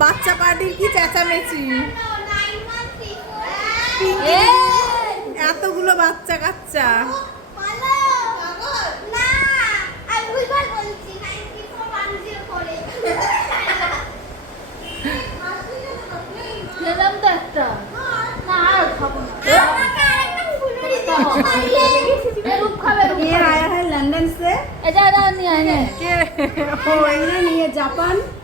বাচ্চা পার্টির কি চেঁচামেচি এতগুলো বাচ্চা কাচ্চা খেলাম তো একটা না আর খাবো না रूप खावे रूप ये आया है लंदन से ऐसा ऐसा नहीं आए हैं কে ओ इन्होंने ये जापान बेंगल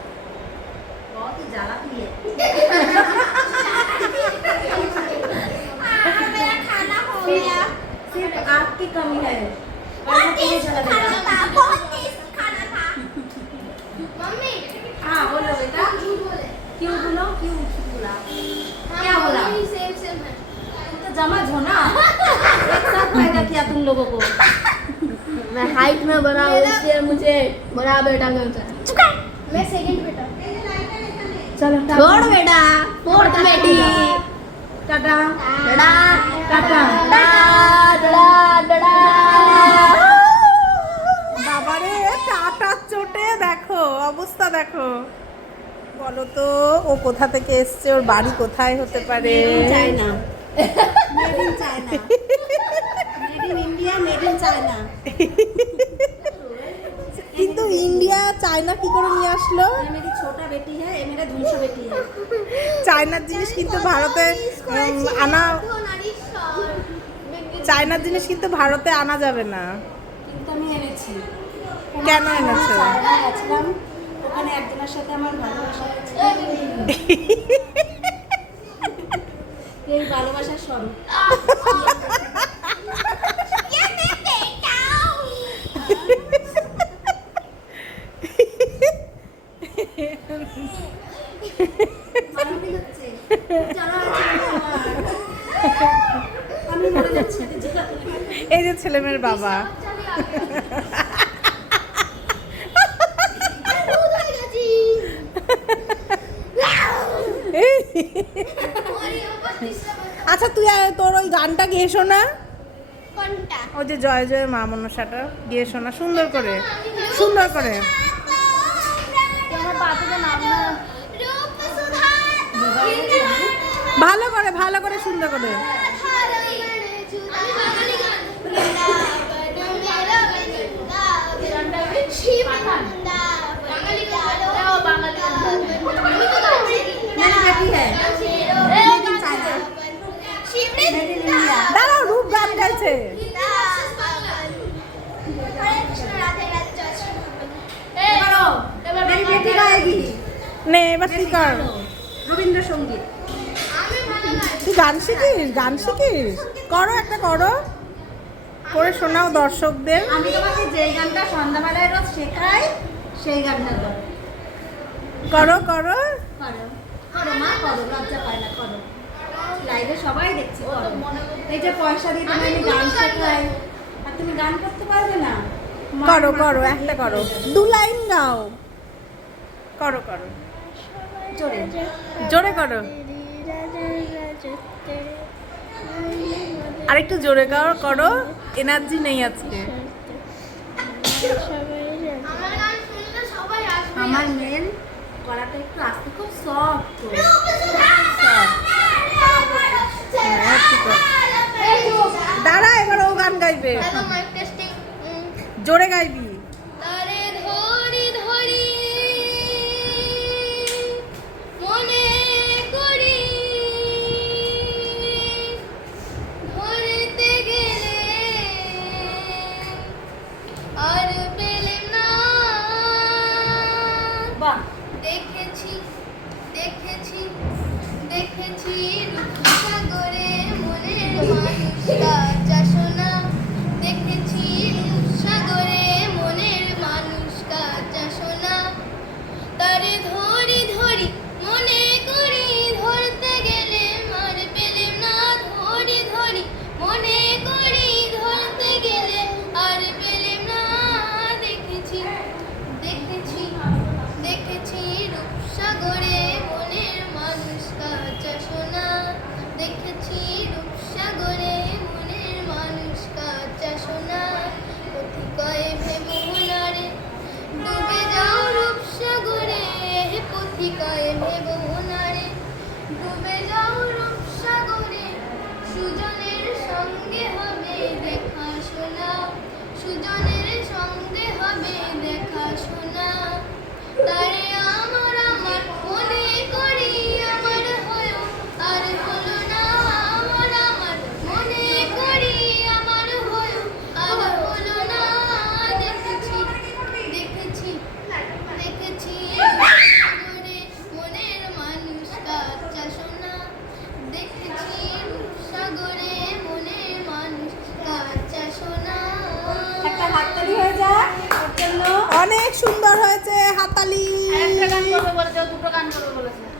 सिर्फ़ आपकी कमी है। बहुत चला खाना था बहुत टेस्ट खाना था। मम्मी हाँ बोलो बेटा। झूठ बोले? क्यों बोलो? क्यों बोला? क्या बोला? सेम सेम है। तो जमा हो ना। एक साथ पैदा किया तुम लोगों को। मैं हाइट में बड़ा हूँ इसलिए मुझे बड़ा बेटा कहता है। मैं सेकंड बेटा। चलो छोड़ बेटा फोर्थ बेटी। টাটা। টাটা। টাটা। বাবারে টাটার চোটে দেখো অবস্থা দেখো। বলো তো ও কোথা থেকে এসছে ওর বাড়ি কোথায় হতে পারে? China. Made in China. Made in India made in China. China কি করে নিয়ে আসলো? চায়নার জিনিস কিন্তু ভারতে আনা চায়নার জিনিস কিন্তু ভারতে আনা যাবে না। কেন এনেছো? ভালোবাসার স্বরূপ। ছেলেমেয়ের বাবা। আচ্ছা তুই তোর ওই গানটা গিয়ে শোনা। ওই যে জয় জয় মা মনসাটা গিয়ে শোনা সুন্দর করে। সুন্দর করে। ভালো করে ভালো করে সুন্দর করে। দাঁড়াও রূপ গান গাইছে। নে এবার তুই কর? রবীন্দ্রসঙ্গীত। তুই গান শিখিস গান শিখিস? করো একটা করো। করে শোনাও দর্শকদের। আমি তোমাকে যেই গানটা সন্ধ্যাবেলায় রোজ শেখাই সেই গানটা করো করো। করো। করো মা করো লজ্জা পায় না করো। লাইভে সবাই দেখছি করো। এই যে পয়সা দিয়ে তোমায় আমি গান শেখাই। আর তুমি গান করতে পারবে না? করো করো একটা করো। দু লাইন গাও। করো করো। জোরে। জোরে করো। আরেকটু জোরে করো। এনার্জি নেই আজকে। আমার মেন গলাটা একটু আসতে খুব সফট। দাঁড়া এবার ও গান গাইবে। জোরে গাইবি।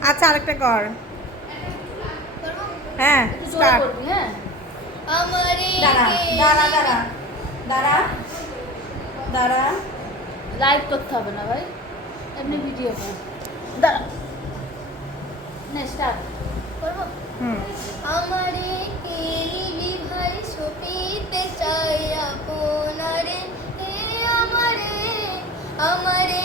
আচ্ছা আরেকটা কর। হ্যাঁ স্টার্ট দাঁড়া আমারে কেরিবি ভাই সপিতে চাই আপনারে। আমারে আমারে